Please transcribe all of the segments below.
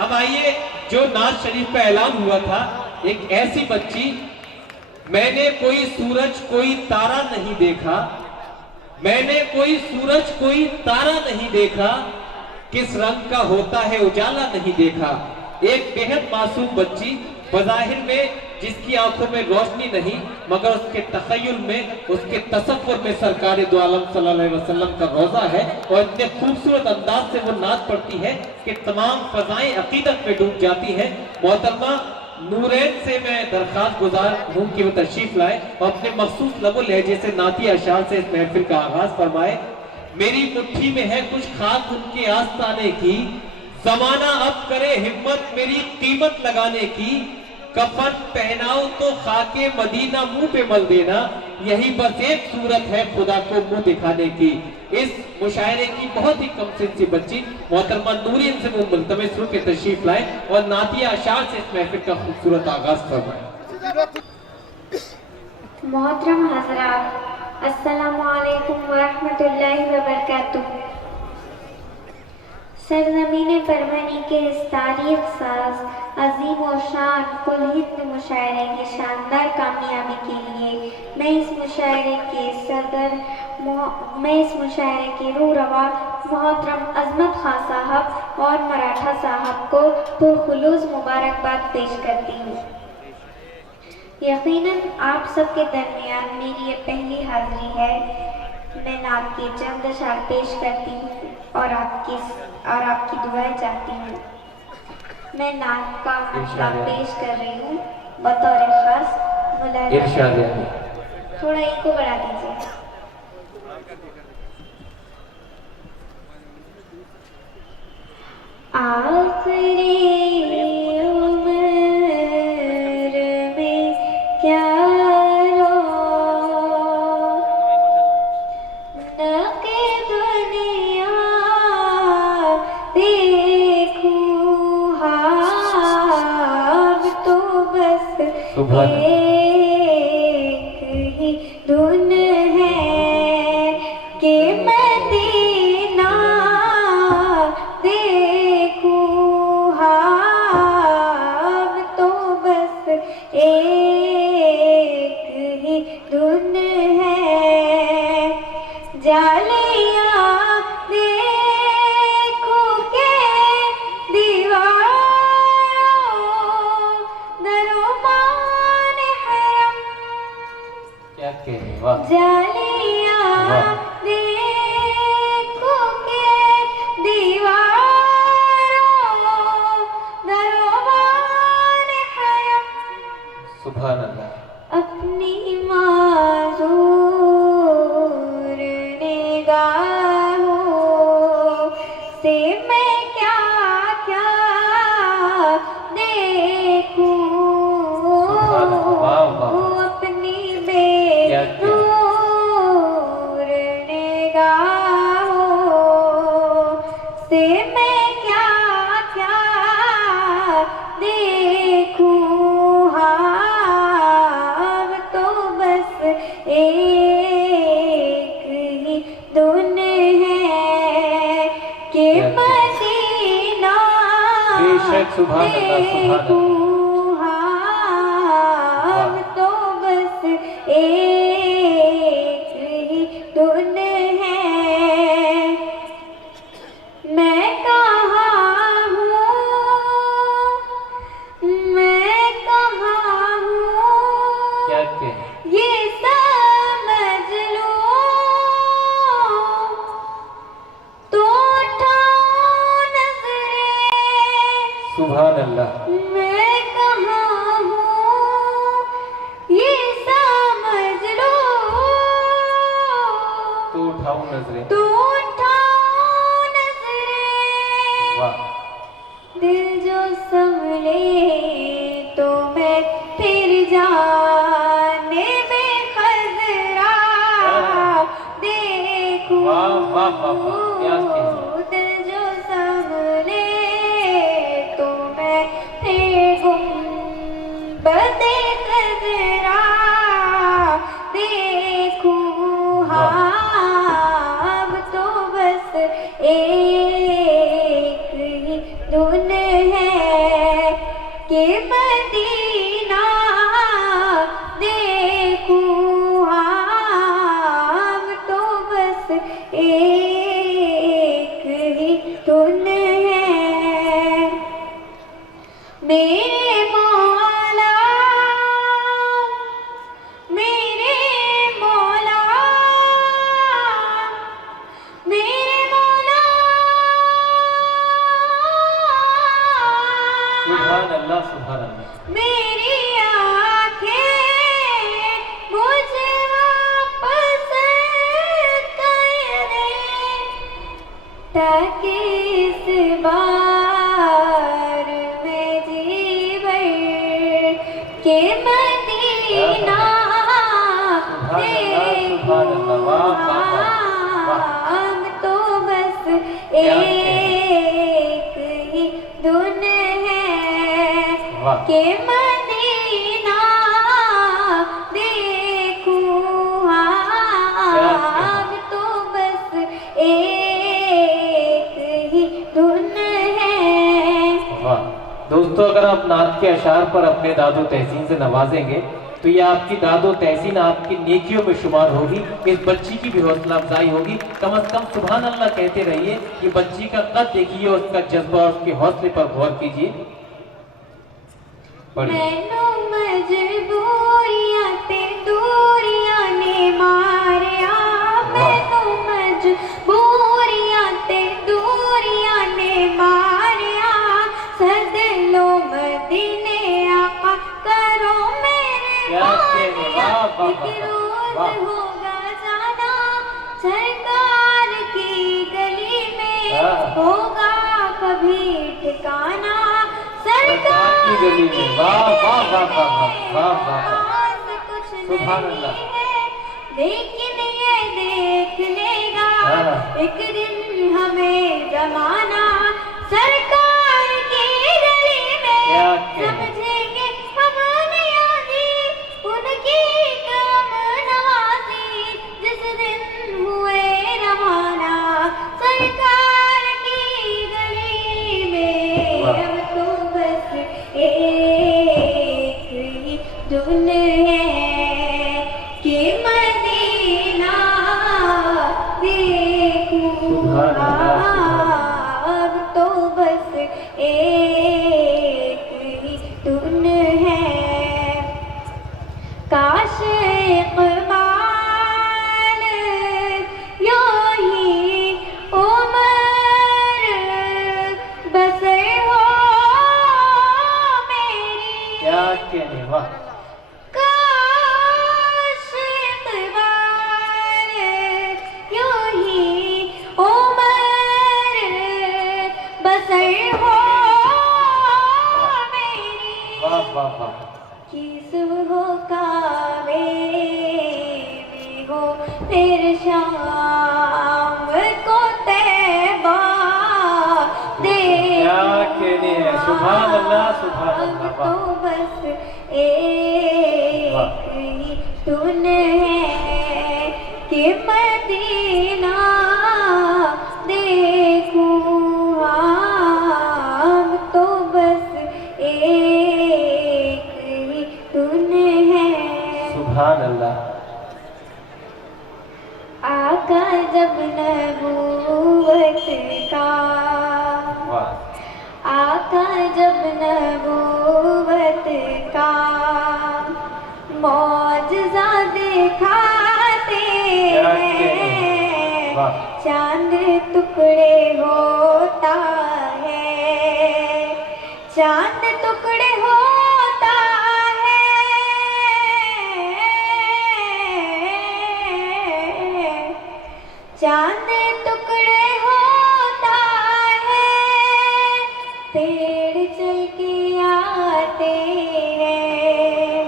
अब आइए, जो नाज शरीफ का ऐलान हुआ था, एक ऐसी बच्ची, मैंने कोई सूरज कोई तारा नहीं देखा, मैंने कोई सूरज कोई तारा नहीं देखा, किस रंग का होता है उजाला नहीं देखा। एक बेहद मासूम बच्ची, बज़ाहिर में जिसकी आंखों में रोशनी नहीं, मगर उसके तखय्युल में, उसके तसव्वुर में सरकार दो आलम सल्लल्लाहु अलैहि वसल्लम का रोजा है, और इतने खूबसूरत अंदाज से वो नाच पड़ती है कि तमाम फजाएं अकीदत में डूब जाती हैं। मोहतरमा नूरैन से मैं दरखास्त गुजार हूँ कि वो तशरीफ लाए और अपने मखसूस लबो लहजे से नाती अशार से इस महफिल का आगाज फरमाए। मेरी मुट्ठी में है कुछ खाक उनके आस्ताने की, जमाना अब करे हिम्मत मेरी कीमत लगाने की, कफन पहनाओ तो खाके मदीना मुंह पे मल देना, यही बस एक सूरत है खुदा को मुंह दिखाने की। इस मुशायरे की बहुत ही कम सिन सी बच्ची मोहतरमा नूरियन से वो मुल्तमिस हूं कि तशरीफ लाए और नातिया अशार से इस महफिल का खूबसूरत आगाज फरमाए। मोहतरम हज़रात, अस्सलामु अलैकुम व रहमतुल्लाहि व बरकातुहू। सरज़मीन परवनी के इस तारीख साज अजीम और शान कुल हिंद मुशायरे की शानदार कामयाबी के लिए मैं इस मुशायरे के रूह रवा मोहतरम अजमत खां साहब और मराठा साहब को पुरखुलूस मुबारकबाद पेश करती हूँ। यकीनन आप सबके दरमियान मेरी ये पहली हाजिरी है। मैं नात के चंद अशार पेश करती हूँ और आपकी दुआएं चाहती हूँ। मैं नात का मतलब पेश कर रही हूँ बतौर खास मुलाज़ा। थोड़ा इनको बढ़ा दीजिए। आखिरी एक ही धुन है कि मदीना देखूं, अब तो बस एक ही धुन है। जालिया देखूं के दीवारों जालिया देखो के दीवारों दरबार हरम। सुभान अल्लाह। अपनी माज़ूर निगाहों से मैं क्या क्या देखूं, से मैं क्या क्या देखूं, हाँ तो बस एक ही धुन है कि मदीना देखूं, हाँ तो बस एक ही धुन है। मैं कहाँ हूँ ये समझ लो तो उठाओ नजरें। सुभान अल्लाह। मैं कहाँ हूँ ये समझ लो तो उठाओ नजरें, तो उठाओ नजरें। दिल जो संभले तो मैं फिर जाने में खजरा देखूं। दिल जो संभले तो मैं फिर गुंबदे खजरा देखूं, हाँ अब तो बस एक ही धुन है ताकि इस बार मैं जी भर के मदीना देखूं। हम तो बस एक ही धुन है के मदीना देखूं। हम तो बस एक ही धुन है। वाह दोस्तों, अगर आप नात के अशार पर अपने दादो तहसीन से नवाजेंगे तो ये आपकी दादो तहसीन आपकी नेकियों में शुमार होगी। इस बच्ची की भी हौसला अफजाई होगी। कम से कम सुभान अल्लाह कहते रहिए। ये बच्ची का कद देखिए, उसका जज्बा, उसके हौसले पर गौर कीजिए। मैनू मजबूरियां ते दूरियां ने मारिया। मैनू मजबूरियां ते दूरियां ने मारिया। सद लो मदीने आका करो मेरे पास। एक रोज होगा जाना सरकार की गली में, होगा कभी ठिकाना सरकार की गली में। वाह वाह वाह वाह वाह वाह। कुछ सुभान नहीं अल्लाह। है लेकिन ये देख लेगा एक दिन हमें जमाना सरकार की गली में। समझेंगे हम नियाज़ी उनकी करम नवाज़ी जिस दिन हुए रवाना सरकार की गली में। अब तो बस एक ही धुन है कि मदीना देखूं। अब तो बस एक ही धुन है। काश इक़बाल यूं ही उम्र बसर हो मेरी। क्या कहने, वाह। काश इक़बाल यूं ही उम्र बसर हो मेरी। वाह वाह वाह। कि सुबह काबे में हो फिर शाम को तैबा क्या कहने है, सुभान अल्लाह सुभान अब अल्लाह। तो वाह बस एक ही धुन है कि मदीना देखूं। हम तो बस एक ही धुन है। सुभान अल्लाह। आका जब नबूवत का, वाह आका जब नबूवत का मौजज़ा दिखाते हैं। वाह। चांद टुकड़े होता है, चांद टुकड़े होता है। चांद टुकड़े होता है। पेड़ चल के आते हैं।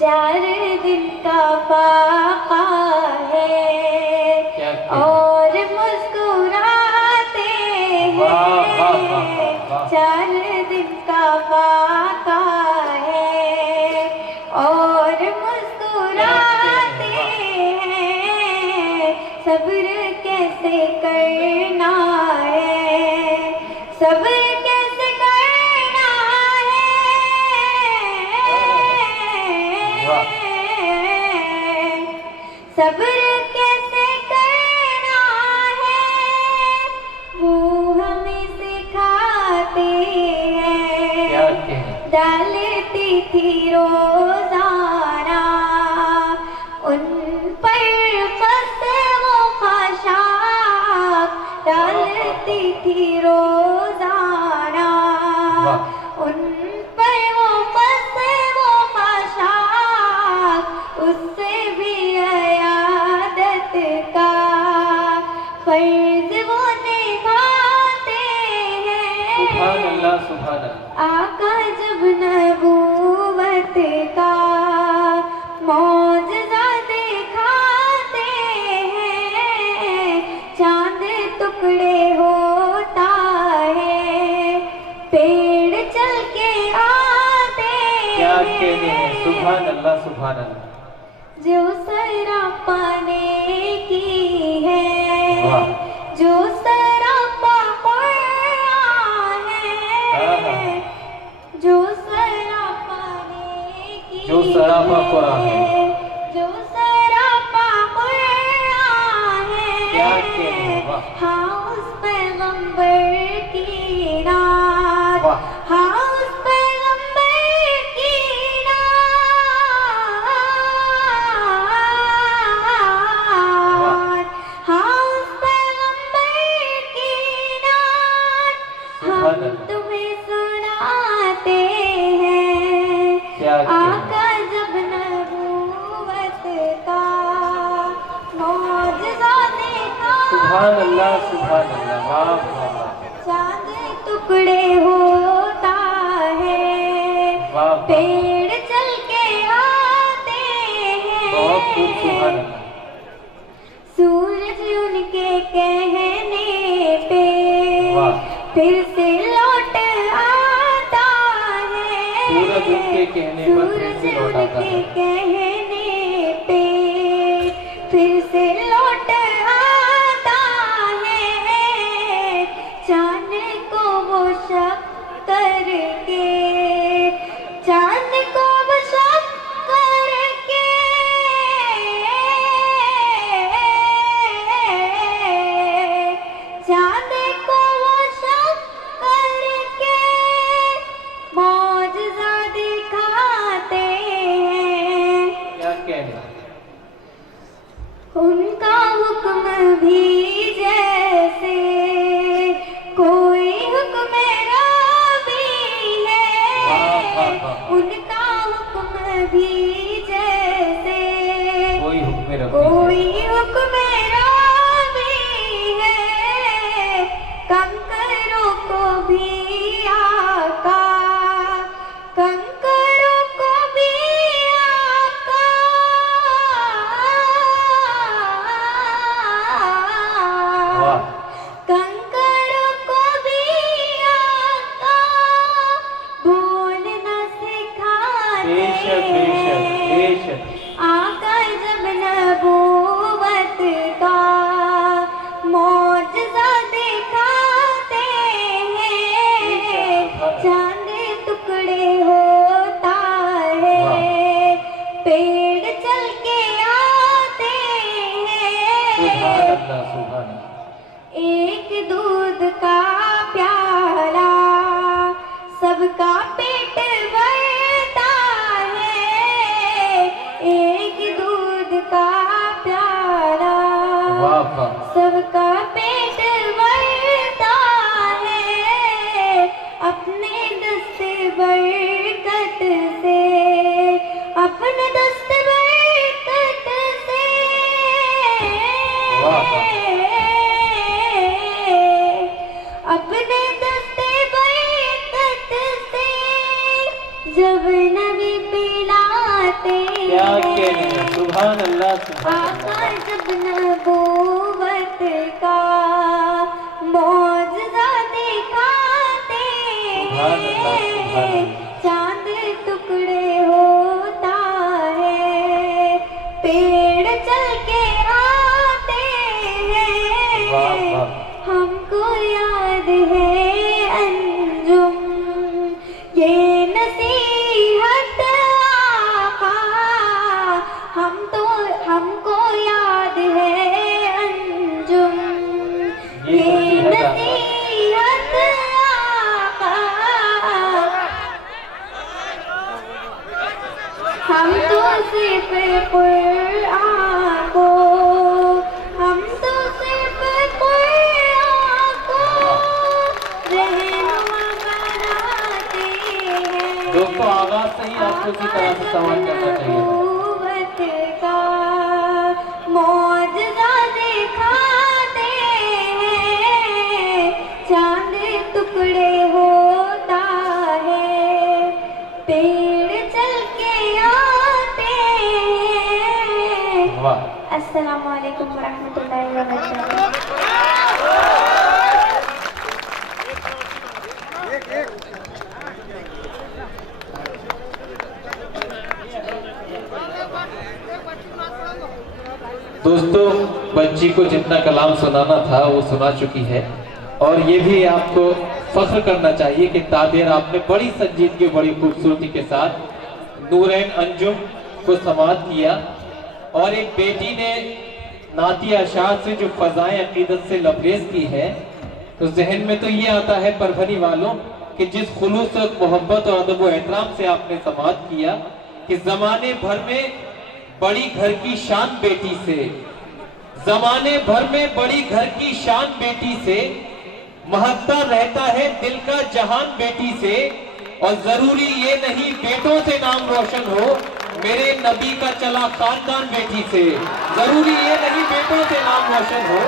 4 दिन का फाका है क्या और मुस्कुराते वाह, वाह, वाह, वाह, हैं। वाह। 4 दिन का फाका है और मुस्कुराते हैं। सब्र कैसे करना है, सब्र कैसे करना वाह। है, सब्र कैसे करना है वो हमें सिखाते हैं। क्या कहने, डालती थी रोजाना उन पर वो खाशाक। डालती थी रोजाना वाह। उन पर वो खाशाक। उससे भी आया मौजज़ा दिखाते हैं, चांद टुकड़े होता है, पेड़ चल के आते क्या कहने हैं, सुभान अल्लाह सुभान अल्लाह। जो सरापा नेकी है, वाह। जो सरापा कुरान है, जो सरापा नेकी जो सरापा कुरान है, जो सरापा कुरान है, क्या कहने हैं, वाह। हाँ उस पैगंबर की नात, वाह। हाँ उस पैगंबर की नात, हाँ उस पैगंबर की नात हम तुम्हें सुनाते हैं। क्या आका जब नबूवत का मौजज़ा देखा, सुभान अल्लाह सुभान अल्लाह, वाह वाह वाह। चांद टुकड़े होता है, वाह। पेड़ चल के आते हैं, बहुत खूब, सुभान अल्लाह। सूरज उनके कहने पे वाह। फिर से लौट आता है, सूरज उनके कहने पर फिर से लौट आता है, सूरज उनके कहने पे फिर से लौट आता है, चांद को वो शक करके, चांद को वो शक करके, चांद को वो शक करके मौजज़ा दिखाते हैं। क्या कहने, उनका हुक्म भी जैसे कोई हुक्म रबी वाह, वाह, है, वाह। उनका हुक्म भी जैसे कोई हुक्म रब्बी है। कोई हुक्म रबी है, कंकरों को भी आका, कंकरों को भी आका, वाह। कंकरों को भी आका बोलना सिखाते बेशक बेशक बेशक। आका जब नबूवत का मौजज़ा दिखाते हैं, चांद टुकड़े होता है, पेड़ चल के आते सुभान हैं, अल्लाह सुभान अल्लाह। एक दूध का प्याला सबका पेट भरता है, एक दूध का प्याला वाह वाह। सबका पेट भरता है, अपने दस्ते बरकत से, अपने दस्ते बरकत से, वाह, अपने दस्ते बरकत से जब नबी पिलाते क्या कहने हैं, सुभान अल्लाह सुभान आका अल्लाह। जब नबूवत का मौजज़ा दिखाते सुभान अल्लाह, सुभान हैं, अल्लाह। चांद टुकड़े होता है, पेड़ चल के आते वाह हैं, वाह। हमको याद है अंजुम ये नसीहत आका, हमको याद है अंजुम ये नसीहत आका, हम तो सिर्फ कुरान को, हम तो सिर्फ कुरान को रहनुमा बनाते हैं। दोस्तों आवाज से ही आपको इसी तरह से सवाल करना चाहिए था। नबूवत का मौजज़ा दिखाते हैं, चांद टुकड़े होता है, पेड़ चल के आते हैं, वाह। अस्सलामु अलैकुम वरहमतुल्लाहि वबरकातुहू। दोस्तों, बच्ची को जितना कलाम सुनाना था वो सुना चुकी है, और ये भी आपको फख्र करना चाहिए कि तादेर आपने बड़ी संजीदगी, बड़ी खूबसूरती के साथ नूरैन अंजुम को समाअत किया। और एक बेटी ने नाती अशार से जो फजाएं अकीदत से लबरेज की है, तो जहन में तो ये आता है परभनी वालों कि जिस खुलूस और मोहब्बत और अदब व एहतराम से आपने समाअत किया कि जमाने भर में बड़ी घर की शान बेटी से, जमाने भर में बड़ी घर की शान बेटी से, महकता रहता है दिल का जहान बेटी से। और जरूरी ये नहीं बेटों से नाम रोशन हो, मेरे नबी का चला खानदान बेटी से। जरूरी ये नहीं बेटों से नाम रोशन हो,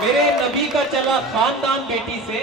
मेरे नबी का चला खानदान बेटी से।